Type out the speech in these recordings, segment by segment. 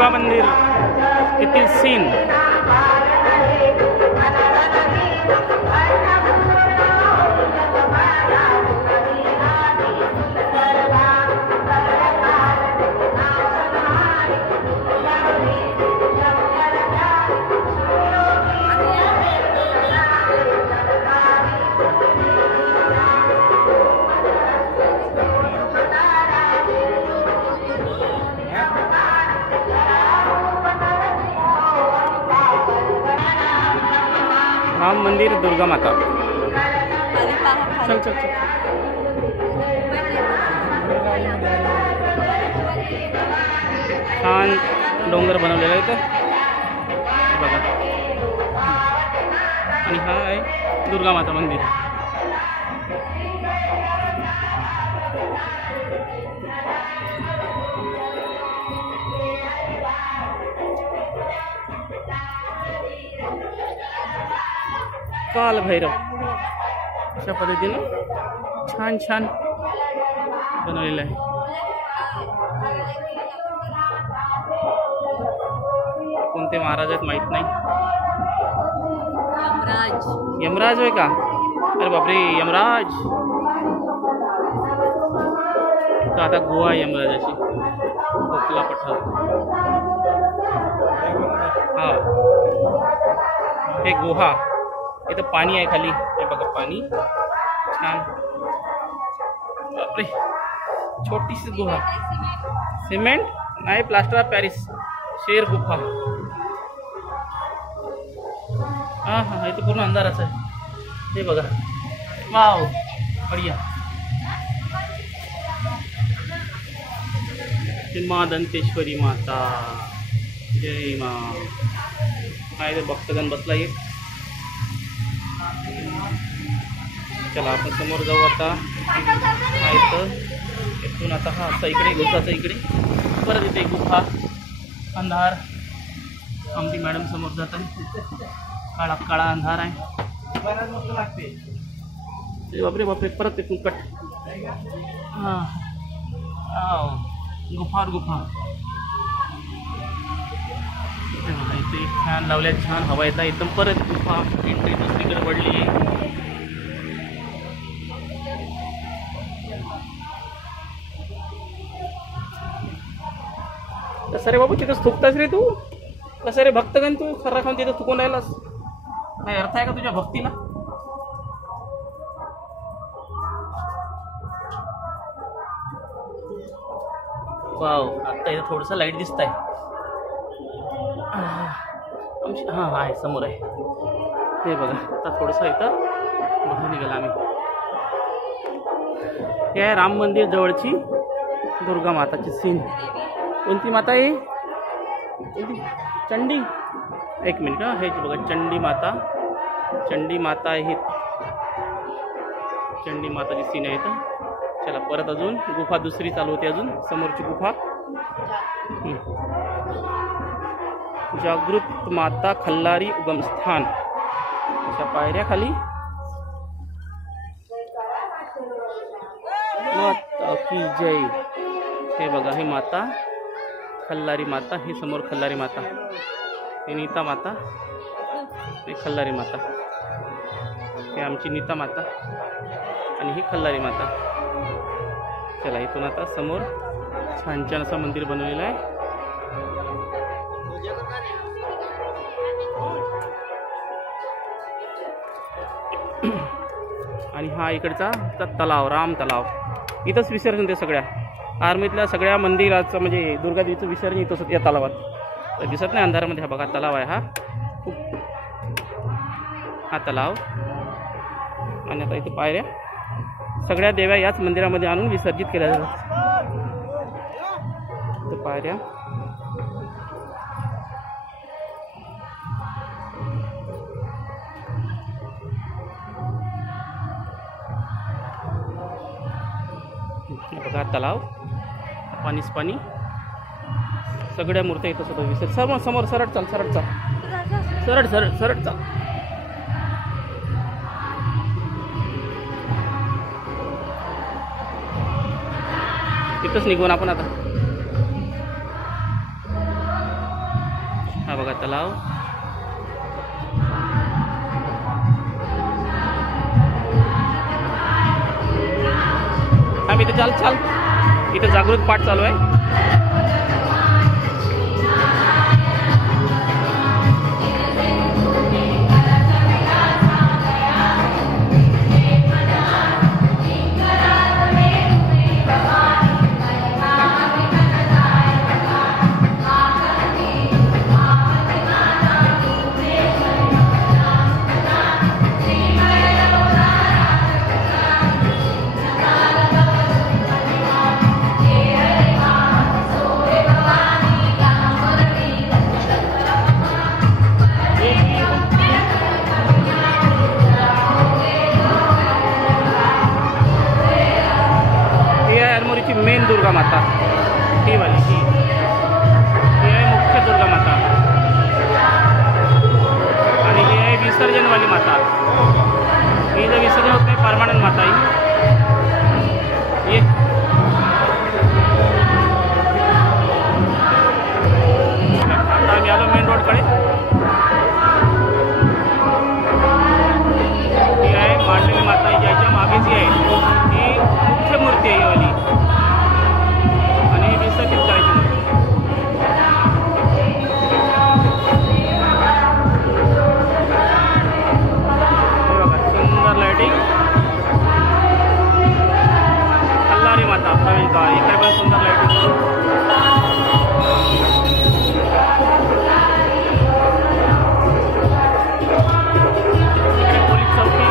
दुर्गा मंदिर येथील सीन. राम मंदिर, दुर्गा माता. चल चल चल. छान डोंगर बनवलेला आहे इथं बघा. आणि हा आहे दुर्गा माता मंदिर. काल भैरव अशा पद्धतीनं छान छान बनवलेलं आहे. कोणते महाराज आहेत माहित नाही. यमराज होय का? अरे बापरे, यमराज. तर आता गुहा यमराजाची कोकला पठार. हा, हे गुहा. इथं पाणी आहे खाली. हे बघा पाणी छान. बापरे, छोटीशी गुहा. सिमेंट नाही, प्लास्टर ऑफ पॅरिस. शेर गुफा. हां हां, इथं पूर्ण अंधाराचं आहे. हे बघा, वाव, बढिया. माँ दंतेश्वरी माता जय माँ. हा इथे भक्तगण बसला येईल. चला आपण समोर जाऊ आता. हा इथून आता हा असा इकडे गुफाचा इकडे परत इथे गुफा अंधार. आमची मॅडम समोर जात आहे. काळा काळा अंधार आहे. बापरे बापरे, परत इथून कट. हां, गुफावर गुफा. इथे फॅन लावल्या, छान हवा येत आहे. इथं परत गुफा. एंट्री दुसरीकडे पडली आहे. कसं रे बाबू, तिथंच थुकतास रे तू? कसं रे भक्तगण, तू खरा खाऊन तिथं थुकून राहिलास? काय अर्थ आहे का तुझ्या भक्तीला? वाव, आता इथं थोडंसं लाईट दिसत आहे. हां आहे, समोर आहे. हे बघा, आता थोडंसं इथं बाहेर निघाला आम्ही. हे आहे राम मंदिर जवळची दुर्गा माताची सीन. कोणती माता आहे? चंडी. एक मिनिट. हे बघा, चंडी माता. चंडी माता आहे. चंडी माताची सीन आहे इथं. चला परत अजून गुफा दुसरी चालू होती. अजून समोरची गुफा. जागृत माता खल्लारी उगमस्थान. अशा पायऱ्या खाली. माता की जय. हे बघा, हे माता खल्लारी माता. ही समोर खल्लारी माता. ही नीता माता. ही खल्लारी माता. ही आमची नीता माता आणि ही खल्लारी माता. चला इथून आता समोर छान छान असं मंदिर बनवलेलं आहे. आणि हा इकडचा तलाव, राम तलाव. इथंच विसर्जन ते सगळ्या आर्मीतल्या सगळ्या मंदिराचं, म्हणजे दुर्गादेवीचं विसर्जन इथंच या तलावात. दिसत नाही अंधारामध्ये. हा बघा तलाव आहे. हा तलाव. आणि आता इथे पायऱ्या. सगळ्या देव्या याच मंदिरामध्ये आणून विसर्जित केल्या जातात. पायऱ्या. बघा तलाव, पाणीच पाणी. सगळ्या मूर्त्या इथं सुद्धा विसर्जित. समोर समोर सरळ चाल, सरळ चाल, सरळ सरळ सरळ चाल. इथंच निघून आपण आता. हा बघा तलाव. इथे चाल चाल, इथे जागृत पाठ चालू आहे. मेन दुर्गा माता ही वाली, ही आहे मुख्य दुर्गा माता आणि ही आहे विसर्जन वाली माता. ही जर विसर्जन होत नाही परमानंट माता ही. आता आम्ही आलो मेन रोडकडे. ही आहे मांडलेली माता, ज्याच्या मागेच ही आहे, ही मुख्य मूर्ती आहे ही वाली. सुंदर लाइटिंग, खल्लारी माता प्रवेशद्वार, इकडे पण सुंदर लाइटिंग. इकडे पोलीस चौकी.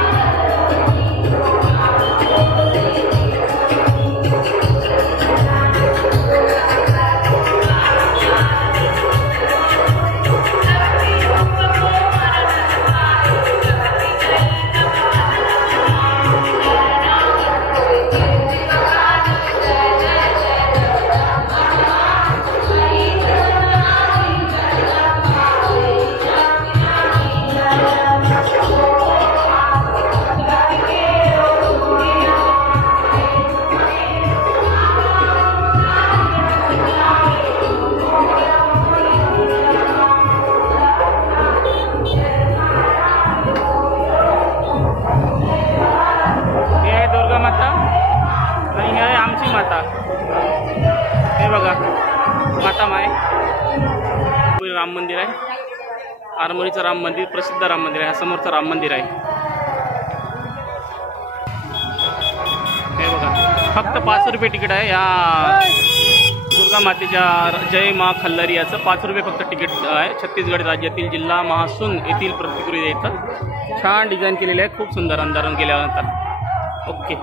हे बघा माता माय. राम मंदिर आहे, आरमोरीचं राम मंदिर, प्रसिद्ध राम मंदिर आहे. समोरचं राम मंदिर आहे. हे बघा फक्त 5 रुपये तिकीट आहे या दुर्गा मातेच्या जय मा खल्लारी याचं. 5 रुपये फक्त तिकीट आहे. छत्तीसगड राज्यातील जिल्हा महासून येथील प्रतिकृती इथं छान डिझाईन केलेली आहे, खूप सुंदर अंधारून गेल्यानंतर. ओके.